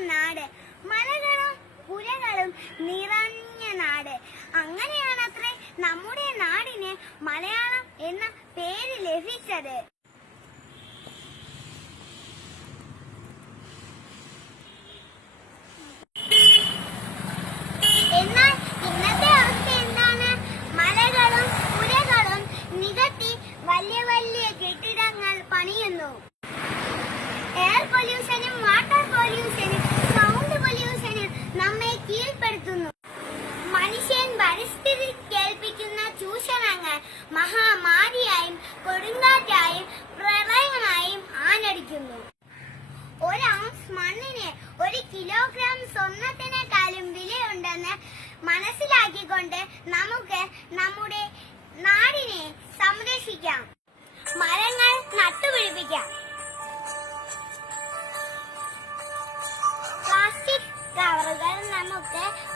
നാട്. മലകളും പുഴകളും നിറഞ്ഞ നാട്. അങ്ങനെയാണ് അത്രേ നമ്മുടെ നാടിന് മലയാളം എന്ന പേര് ലഭിച്ചത്. എന്നാൽ ഇന്നത്തെ അവസ്ഥ എന്താണ്? മലകളും പുഴകളും വലിയ വലിയ കെട്ടിടങ്ങൾ പണിയുന്നു. കീഴ്പ്പെടുത്തുന്നു മനുഷ്യൻ പരിസ്ഥിതി കേൾപ്പിക്കുന്ന ചൂഷണങ്ങൾ മഹാമാരിയായും കൊടുങ്കാറ്റായും പ്രളയമായും ആഞ്ഞടിക്കുന്നു. ഒരു മണ്ണിന് ഒരു കിലോഗ്രാം സ്വർണത്തിനേക്കാളും വിലയുണ്ടെന്ന് മനസ്സിലാക്കിക്കൊണ്ട് നമുക്ക് നമ്മുടെ നാടിനെ സംരക്ഷിക്കാം. മരങ്ങൾ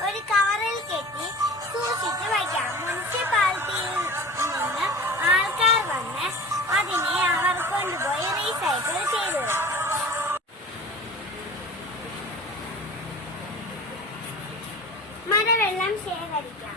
ഒരു കവറിൽ കെട്ടി സൂക്ഷിച്ച് വയ്ക്കാം. മുനിസിപ്പാലിറ്റിയിൽ നിന്ന് ആൾക്കാർ വന്ന് അതിനെ അവർ കൊണ്ടുപോയി റീസൈക്കിൾ ചെയ്തു. മഴവെള്ളം ശേഖരിക്കാം.